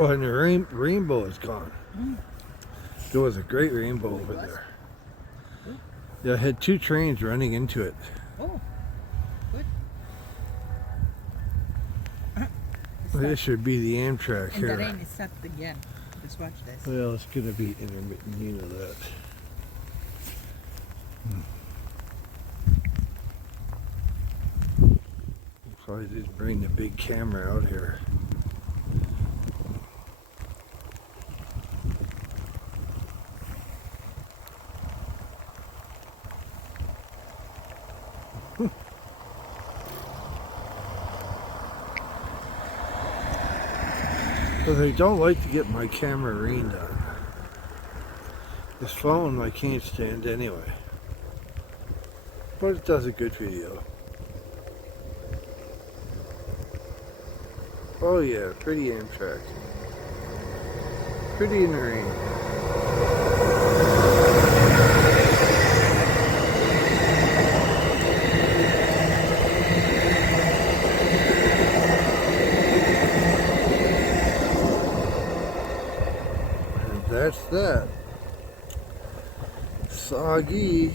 Oh, and the rainbow is gone. There was a great rainbow over there. Yeah, I had 2 trains running into it. Oh, good. This should be the AMTRAK And the here. rain is set again. Just watch this. Well, it's going to be intermittent, you know that. Probably just bring the big camera out here. But I don't like to get my camera rained on. This phone I can't stand anyway. But it does a good video. Oh yeah, pretty AMTRAK. Pretty in the rain. And that's that. Soggy.